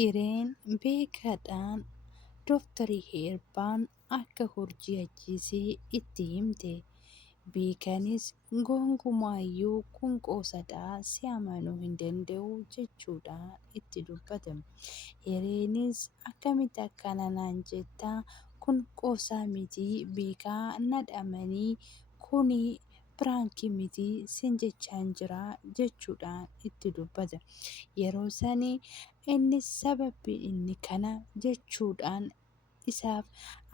Hireen beekaadhaan Dooktarii Heerbaan akka hojii ajjeesee itti himte. Beekaanis gonkumaayyuu kun qoosadhaa si amanuu hin danda'u jechuudhaan itti dubbate. Hireenis akkamitti akkana naan jettaa kun qoosaa miti beekaa nadhamanii kuni biraankii miti sin jechaan jira jechuudhaan itti dubbate. Yeroo sanii innis sababbi inni kana jechuudhaan isaaf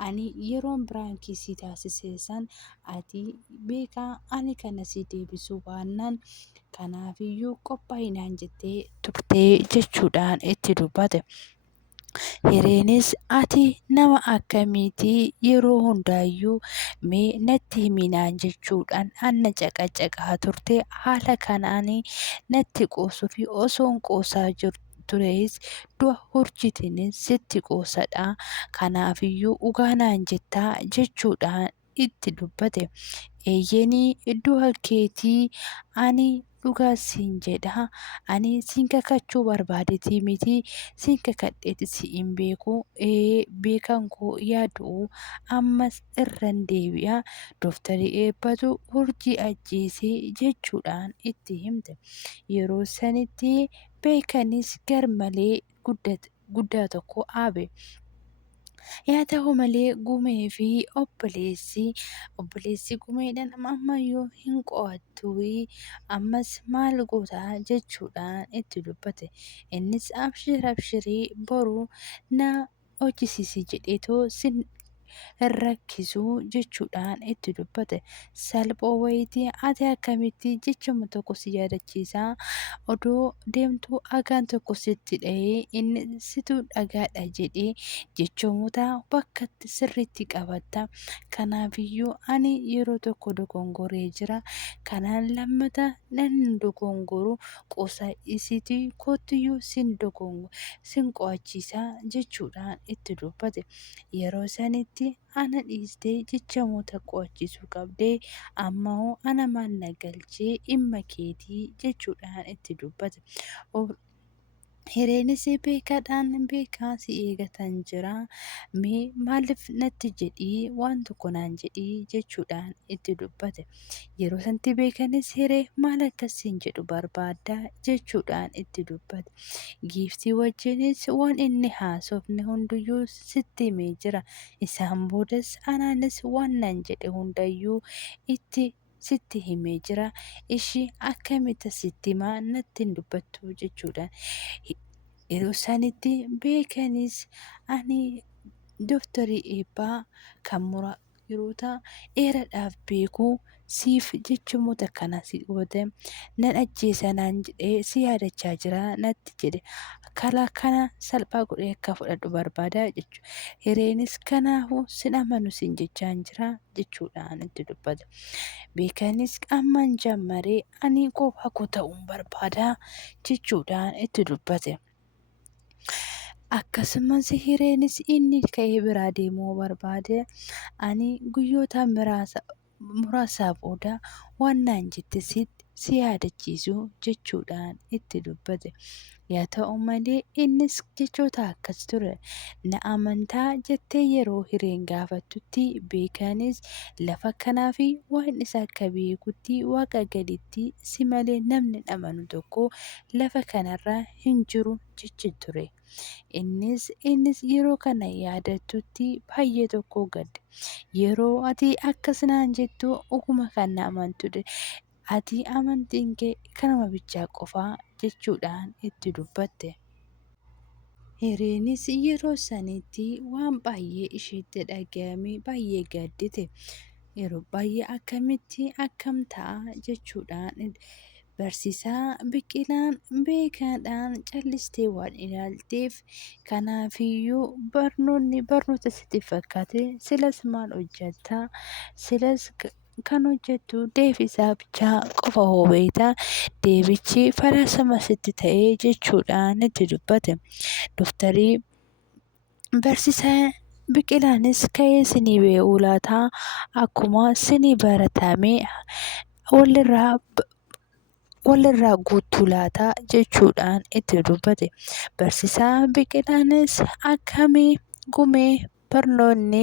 ani yeroon biraankii si taasisee san ati beekaa ani kana si deebisuu baannaan kanaafiyyuu qophaa'i naan jettee turtee jechuudhaan itti dubbate. Hireenis ati nama akkamiitii yeroo hundaayyuu mee natti himi naan jechuudhaan ana caqacaqaa turte. Haala kanaanii natti qoosuu fi osoon qoosaa turees du'a hurjitiinis sitti qoosadhaa kanaafiyyuu dhugaa naan jettaa jechuudhaan itti dubbate. Eeyyenii du'a keetii ani dhugaa siin jedha ani siin kakachuu barbaadetii miti siin kakadheeti si hin beeku beekan koo yaaduu ammas irran deebi'a Dooktarii Eebbatu hurjii ajjeesee jechuudhaan itti himte. Yeroo sanitti beekanis garmalee guddaa tokko aabe. Yaa ta'u malee gumee fi obboleessi gumeedhaan ammayyuu hin qo'attuu ammas maal gootaa jechuudhaan itti dubbate. Innis abshirii boruu na hojjisiisi jedheetoo sin rakkisuu jechuudhaan itti dubbate. Salphoo wayitii ati akkamitti jechuma tokko si yaadachiisaa odoo deemtuu dhagaan tokko sitti dhahee inni situ dhagaadha jedhee jechoota bakkatti sirriitti qabatta. Kanaafiyyuu ani yeroo tokko dogongoree jira. Kanaan lammata nan dogongoru qoosaa isiitii kootiyyuu sin qo'achiisaa jechuudhaan itti dubbate. Yeroo sanitti ana dhiistee jechamoota qo'achiisuu qabdee ammoo ana maal na galchee dhimma keetii jechuudhaan itti dubbate. Hireenis beekaadhaan beekaa si eegatan jira mee maaliif natti jedhii waan tokko naan jedhii jechuudhaan itti dubbate. Yeroo sanatti beekanis hiree maal akkasiin jedhu barbaaddaa jechuudhaan itti dubbate. Giiftii wajjinis waan inni haasofne hunduyyuu sitti himee jira. Isaan boodas anaanis waan naan jedhe hundayyuu sitti himee jira. Ishii akkamitti sitti himaa natti hin dubbattu jechuudhaan. Yeroo sanitti beekanis ani Dooktarii Eebbaa kan yeroo dheeraadhaaf beekuu siif jechamoota kana si dhufate nan ajjeesa naan jedhee si yaadachaa jira natti jedhe. Kalaa kana salphaa godhee akka fudhadhu barbaadaa jechuudha. Hireenis kanaafuu sin amanu sin jechaan jira jechuudhaan itti dubbate. Beekanis amman jammaree ani qophaa koo ta'uun barbaadaa jechuudhaan itti dubbate. Akkasumas hireenis inni ka'ee biraa deemuu barbaade ani guyyoota muraasaa booda waan naan jette si yaadachiisu jechuudhaan itti dubbate. Yaa ta'u malee innis jechoota akkas ture. Na amantaa jettee yeroo hireen gaafattutti beekanis lafa kanaa fi waan isa akka beekutti waaqa gaditti si malee namni amanu tokko lafa kanarra hin jiru jechi ture. Innis yeroo kana yaadattutti baay'ee tokko gadde. Yeroo ati akkas naan jettu oguma kan na amantudha. Ati amantiin kee kanuma bichaa qofaa jechuudhaan itti dubbatte. Hireenis yeroo sanitti waan baay'ee isheetti dhagahame baay'ee gaddite. Yeroo baay'ee akkamitti akkam ta'a jechuudhaan barsiisaa Biqilaan beekaadhaan callistee waan ilaalteef kanaafiyyuu barnoota sitti fakkaate silas maal hojjetta silas kan hojjettu deebisaa bichaa qofa hoobeetaa deebichi falaasama sitti ta'ee jechuudhaan itti dubbate. Dooktarii barsiisaa Biqilaanis ka'ee sinii beekuu laataa akkuma sinii baratame walirraa walirraa guutuu laata jechuudhaan itti dubbate. Barsiisaa Biqilaanis akkamii gumee barnoonni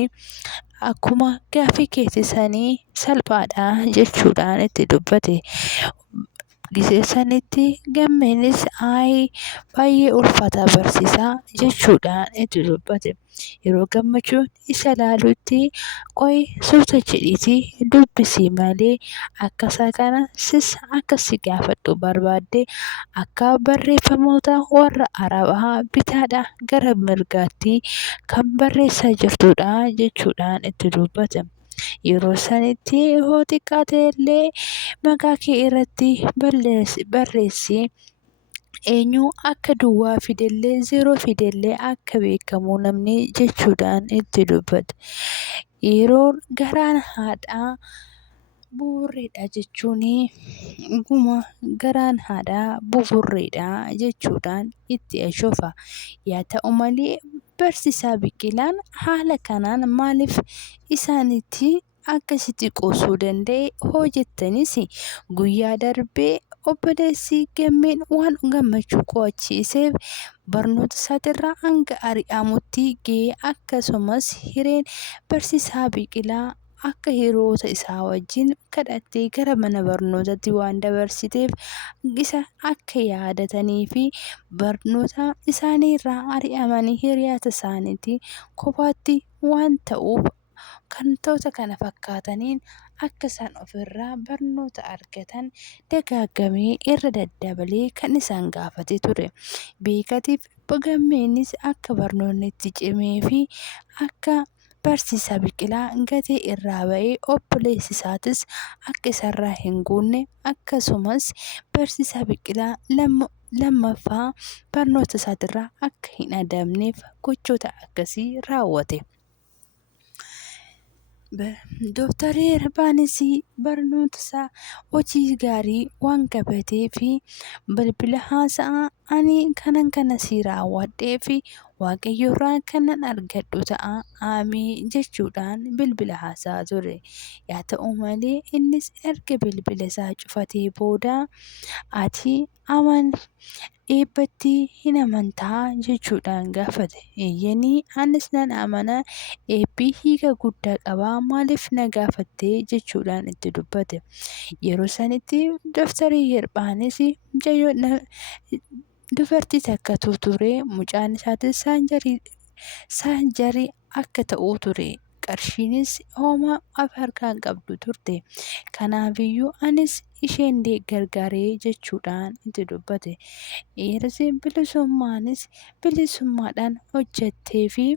akkuma gaaffii keessanii salphaadha jechuudhaan itti dubbate. Gisee sanitti gammeenis baay'ee ulfaata barsiisaa jechuudhaan itti dubbate. Yeroo gammachuun isa ilaalutti qo'i suuta jedhiitii dubbisii malee akkasaa kana sis akka si gaafadhu barbaadde akka barreeffamoota warra Arabaa bitaadhaa gara mirgaatti kan barreessaa jirtudha jechuudhaan itti dubbate. Yeroo sanitti yoo xiqqaate illee maqaa kee irratti barreessi eenyu akka duwwaa fidellee zeeroo fidellee akka beekamu namni jechuudhaan itti dubbate. Yeroo garaan haadhaa buburreedha jechuun guma garaan haadhaa buburreedha jechuudhaan itti ashoofa. Yaa ta'u malee barsiisaa Biqilaan haala kanaan maaliif isaanitti akkasitti qoosuu danda'e hoo jettanis guyyaa darbee obboleessi gammeen waan gammachuu qo'achiiseef barnoota isaatirraa hanga ari'amutti ga'ee akkasumas hireen barsiisaa Biqilaa akka hiriyoota isaa wajjin kadhattee gara mana barnootaatti waan dabarsiteef isa akka yaadatanii fi barnoota isaaniirraa ari'amanii hiriyoota isaaniitti kophaatti waan ta'uuf kantoota kana fakkaataniin akka isaan ofirraa barnoota argatan dagaagamee irra daddabalee kan isaan gaafate ture. Beekatiif gammeenis akka barnoonni itti cimee fi akka barsiisaa Biqilaa gatee irraa ba'ee obboleessi isaatis akka isarraa hin guunne akkasumas barsiisaa Biqilaa lammaffaa barnoota isaatirraa akka hin adabneef gochoota akkasii raawwate. Dooktarri Erbaanis barnoota isaa hojii gaarii waan qabatee fi bilbila haasa'aa ani kana si raawwadhee fi waaqayyoorraa kanan argadhu ta'a ameen jechuudhaan bilbila haasa'aa ture. Yaa ta'u malee innis erga bilbila isaa cufatee booda ati eebbatti hin amantaa jechuudhaan gaafate. Eeyyanii anis nan amana eebbii hiika guddaa qabaa maaliif na gaafattee jechuudhaan itti dubbate. Yeroo sanitti Dooktarri Erbaanis dubartii takkatu ture mucaan isaatis saanjarii akka ta'uu ture. Qarshiinis homaa harkaan qabdu turte. Kanaafiyyuu anis isheen gargaaree jechuudhaan itti dubbate. Eeris bilisummaadhaan hojjettee fi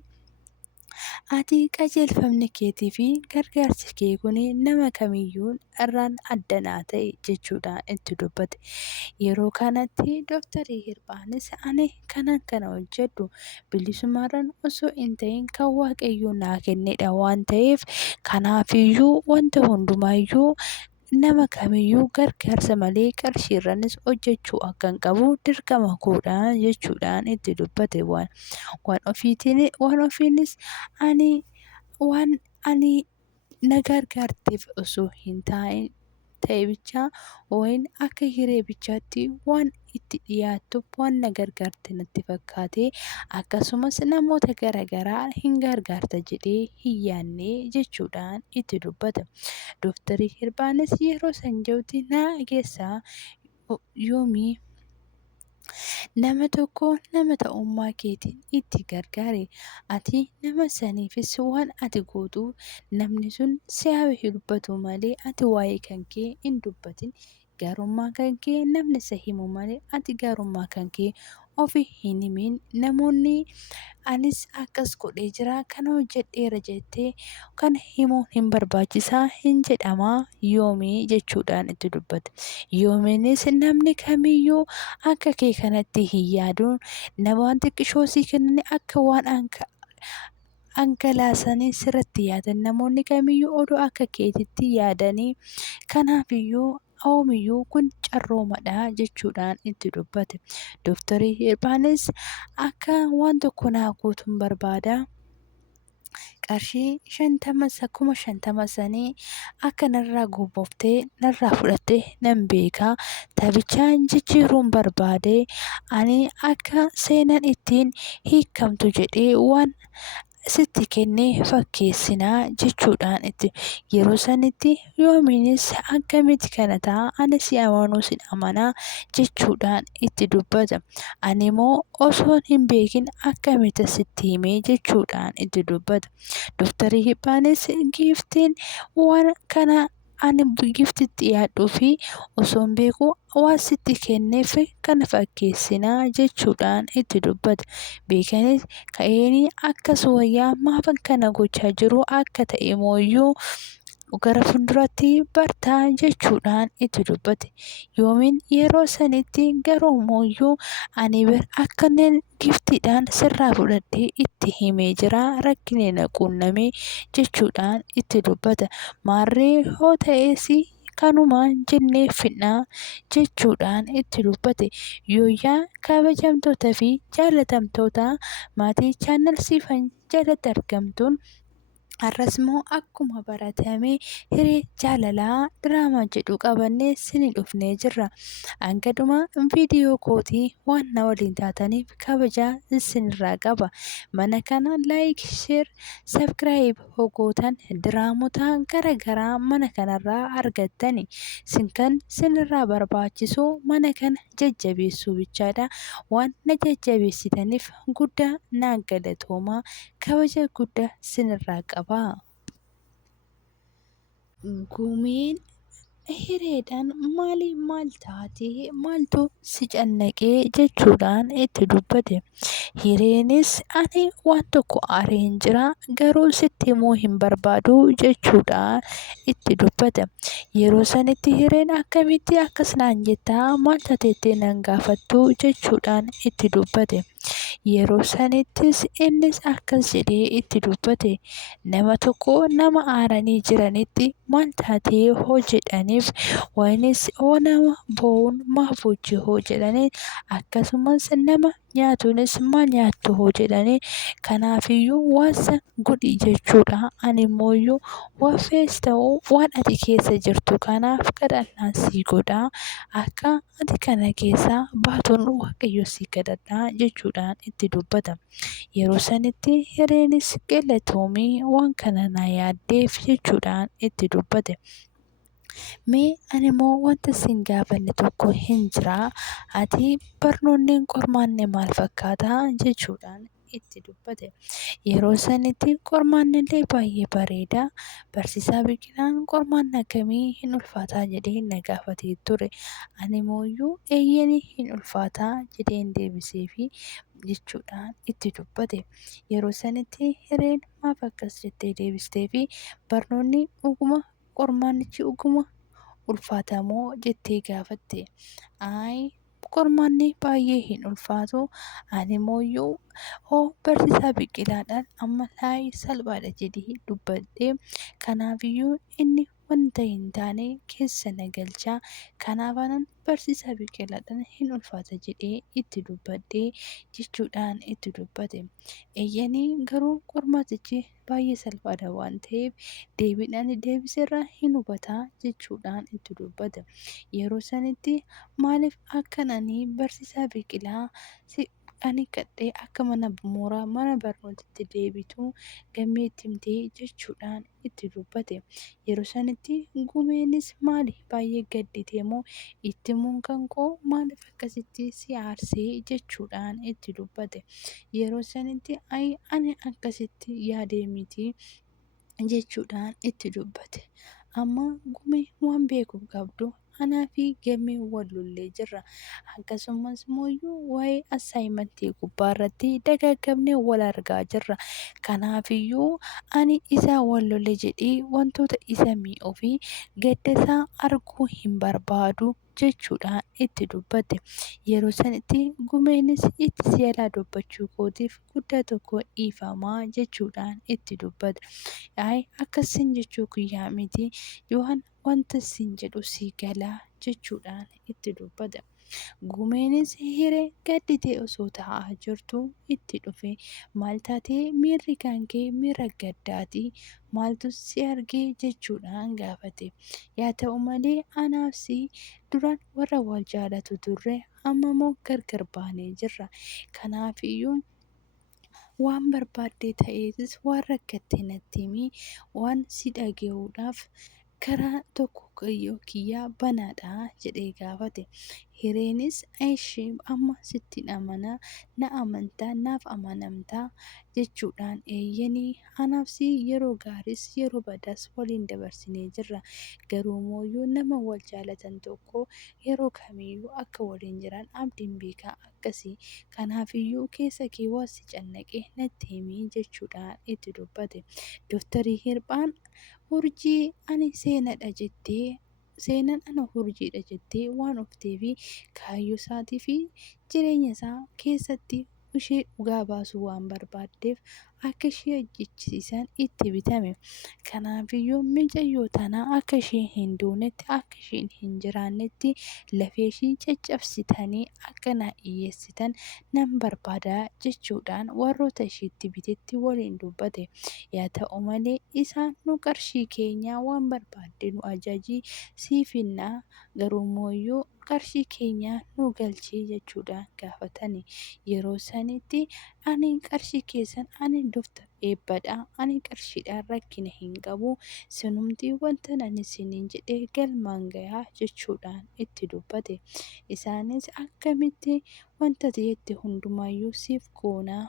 ati qajeelfamni keetii fi gargaarsi kee kun nama kamiyyuu irraan addanaa ta'e jechuudhaan itti dubbate. Yeroo kanatti Dooktarri Erbaanis ani kana hojjedhu bilisummaadhaan osoo hin ta'in kan waaqayyo naa kennedha waan ta'eef kanaafiyyuu wanta hundumaayyuu nama kamiyyuu gargaarsa malee qarshiirranis hojjechuu akka hin qabu dirqama koodha jechuudhaan itti dubbate. Waan ofiinis waan ani na gargaarteef osoo hin ta'in ta'e bichaa wayin akka hiree bichaatti waan itti dhiyaattuuf waan na gargaarte natti fakkaate akkasumas namoota garaagaraa hin gargaarta jedhee hin yaadne jechuudhaan itti dubbata. Dooktarri Erbaanis yeroo san jirutti na geessaa yoomii nama tokko nama ta'ummaa keetiin itti gargaare ati nama saniifis waan ati gootu namni sun si haa dubbatu malee ati waa'ee kan kee hin dubbatin gaarummaa kan kee namni isa himu malee ati gaarummaa kan kee ofii hin himin namoonni anis akkas godhee jira kana hojjedheera jettee kan himuun hin barbaachisaa hin jedhamaa yoomii jechuudhaan itti dubbate. Yoomiinis namni kamiyyuu akka kee kanatti hin yaaduun namoonni xiqqishoo sii kennan akka waan dhangalaasanii sirratti yaadan namoonni kamiyyuu oduu akka keetitti yaadanii kanaafiyyuu oomiyyuu kun carroomadha jechuudhaan itti dubbate. Dooktarri Erbaanis akka waan tokko naa gootuun barbaada. qarshii 50 sanii akka narraa gobboftee narraa fudhatte nan beekaa. Taphichaan jijjiiruun barbaade ani akka seenaan ittiin hiikamtu jedhee waan sitti kennee fakkeessinaa jechuudhaan itti yeroo sanitti yoomiinis akkamitti kana ta'a ani si amanuu sin amanaa jechuudhaan itti dubbata. Ani immoo osoon hin beekin akkamitti sitti himee jechuudhaan itti dubbata. Dooktarri Hibbaanis giiftiin waan kana ani giiftitti dhiyaadhuu fi osoon beekuu waan sitti kenneef kana fakkeessinaa jechuudhaan itti dubbata. Beekanis ka'eenii akkas wayyaa maafan kana gochaa jiru akka ta'e mooyyuu gara fuulduratti bartaa jechuudhaan itti dubbate. Yoomiin yeroo sanitti garuu mooyyuu ani akkanneen giftiidhaan sirraa fudhadhee itti himee jira rakkinee na quunnamee jechuudhaan itti dubbata. Maarree yoo ta'es kanumaan jennee fidnaa jechuudhaan itti dubbate. Yooyyaa kabajamtoota fi jaalatamtoota maatii chaanal siifan jalatti argamtuun har'as immoo akkuma baratame hiree jaalalaa diraamaa jedhu qabannee isinii dhufnee jirra. Hangadhuma viidiyoo kootii waan na waliin taataniif kabajaa isinirraa qaba. Mana kana laayik, sheer, sabskiraayib hogootan diraamota garagaraa mana kanarraa argattani. Kan isinirraa barbaachisu mana kana jajjabeessuu bichaadha. Waan na jajjabeessitaniif guddaa naa galatoomaa. Kabaja guddaa isinirraa qaba. Gumiin hireedhaan maal taatee maaltu si cannaqee jechuudhaan itti dubbate. Hireenis ani waan tokko aareen jira garuu sitti himuu hin barbaadu jechuudhaan itti dubbata. Yeroo sanitti hireen akkamitti akkas naan jettaa maal taateettee nan gaafattu jechuudhaan itti dubbate. Yeroo sanittis innis akkas jedhee itti dubbate. Nama tokko nama aaranii jiranitti maal taatee hoo jedhaniif waynis nama boo'uun maaf hojii hoo jedhanii akkasumas nama nyaatuunis maal nyaattu hoo jedhanii kanaafiyyuu waansa godhi jechuudha. Ani immooyyuu waan fees ta'uu waan ati keessa jirtu kanaaf kadhannaa sii godhaa akka ati kana keessaa baatuun waaqayyo sii kadhadhaa jechuudhaan itti dubbata. Yeroo sanitti hireenis galatoomii waan kana na yaaddeef jechuudhaan itti dubbate. Mee ani immoo wanta sin gaafanne tokko hin jiraa ati barnoonni qormaanni maal fakkaataa jechuudhaan itti dubbate. Yeroo sanitti qormaanni illee baay'ee bareeda. Barsiisaa Biqilaan qormaanni akkamii hin ulfaataa jedhee na gaafatee ture. Ani immoo eeyyanii hin ulfaataa jedheen deebiseefi jechuudhaan itti dubbate. Yeroo sanitti hireen maaf akkas jettee deebisteefi barnoonni dhuguma qormaannichi dhuguma ulfaatamoo jettee gaafatte. Qormaanni baay'ee hin ulfaatu. Ani immoo hoo barsiisaa Biqilaadhaan amma laayii salphaadha jedhee dubbadhee kanaafiyyuu inni wanta hin taane keessa na galchaa. Kanaaf anan barsiisaa Biqilaadhaan hin ulfaata jedhee itti dubbadhee jechuudhaan itti dubbate. Eeyyanii garuu qormaatichi baay'ee salphaadha waan ta'eef deebiidhaan deebiseerraa hin hubataa jechuudhaan itti dubbate. Yeroo sanitti maaliif akkananii barsiisaa Biqilaa ani kadhee akka mana barnootaatti deebitu gammeetti himtee jechuudhaan itti dubbate. Yeroo sanitti gumeenis maali baay'ee gadditee moo itti himuun kan koo maaliif akkasitti si aarsee jechuudhaan itti dubbate. Yeroo sanitti ani akkasitti yaadee miti jechuudhaan itti dubbate. Amma gumee waan beekuu qabdu anaa fi gammee wal lollee jirra. Akkasumas immoo waa'ee assaayimentii gubbaarratti dagaaggamnee wal argaa jirra. Kanaafiyyuu ani isa wal lole jedhee wantoota isa mi'uu fi gaddasaa arguu hin barbaadu jechuudhaan itti dubbate. Yeroo sanitti gumeenis itti si'alaa dubbachuu kootiif guddaa tokko dhiifamaa jechuudhaan itti dubbate. Akkasiin jechuu guyyaa miti yohan wanta sin jedhu sii galaa jechuudhaan itti dubbate. Gumeenis hiree gadditee osoo taa'aa jirtu itti dhufe. Maal taatee miirri kan kee miira gaddaatii maaltu si argee jechuudhaan gaafate. Yaa ta'u malee anaafsi duraan warra wal jaalatu turre amma immoo gargar baanee jirra. Kanaafiyyuu waan barbaadde ta'eetis waan rakkatte natti himi waan si dhaga'uudhaaf karaa tokko kiyyaa banaadha jedhee gaafate. Hireenis ishee amma sittin amanaa na amantaa naaf amanamtaa jechuudhaan eeyyanii anaafsi yeroo gaariis yeroo badaas waliin dabarsinee jirra. Garuu mooyyuu nama wal jaalatan tokko yeroo kamiyyuu akka waliin jiran abdiin beekaa akkasii. Kanaafiyyuu keessa kee waan si cannaqe natti himi jechuudhaan itti dubbate. Dooktarii Hirphaan urjii ani seenadha jettee seenaan ana urjiidha jettee waan ofteefi kaayyoo isaatii fi jireenya isaa keessatti ishee dhugaa baasuu waan barbaaddeef akka ishee hojjechiisan itti bitame. Kanaafiyyuu mucayyoo tanaa akka isheen hin duunetti akka isheen hin jiraannetti lafee ishee caccabsitanii akka na dhiyeessitan nan barbaada jechuudhaan warroota isheetti bitetti waliin dubbate. Yaa ta'u malee isaan nu qarshii keenya waan barbaadde nu ajajii siifinnaa garuu mooyyuu qarshii keenya nu galchii jechuudhaan gaafatani. Yeroo sanitti ani qarshii keessan ani Dooktar Eebbadha ani qarshiidhaan rakkina hin qabu sinumtii wanta ani isiniin jedhee galmaan gayaa jechuudhaan itti dubbate. Isaanis akkamitti wanta jette hundumayyuu siif goonaa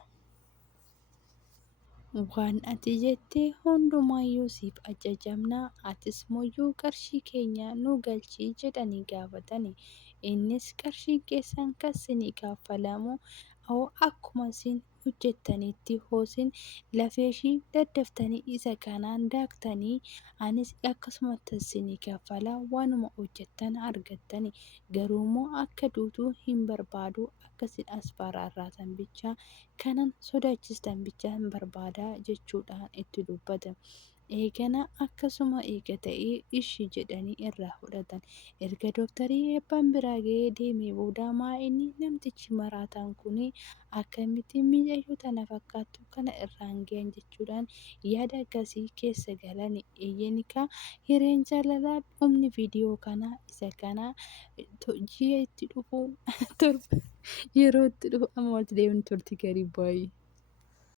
waan ati jette hundumayyuu siif ajajamnaa atis mooyyuu qarshii keenya nu galchii jedhanii gaafatani. Innis qarshii keessan kan isinii kaffalamu akkuma isin hojjettanitti hoosin lafee ishii daddaftanii isa kanaan daaktanii anis akkasumatti isinii kaffalaa waanuma hojjettan argattani. Garuu immoo akka duutuu hin barbaadu akkasin as baraarraatan bichaa kanan sodaachistan bichaa hin barbaadaa jechuudhaan itti dubbata. Eegana akkasuma eega ta'ee ishii jedhanii irraa fudhatan. Erga Dooktarii Eebbaan biraa ga'ee deemee booda inni namtichi maraataan kuni akkamitti mucayyoo tana fakkaattu kana irraan ga'an jechuudhaan yaada akkasii keessa galan. Eeyyanikaa hireen jaalalaa dhumni viidiyoo kanaa isa kanaa ji'a itti dhufu yeroo itti dhufu amma walitti deebiin turtii garii baay'ee.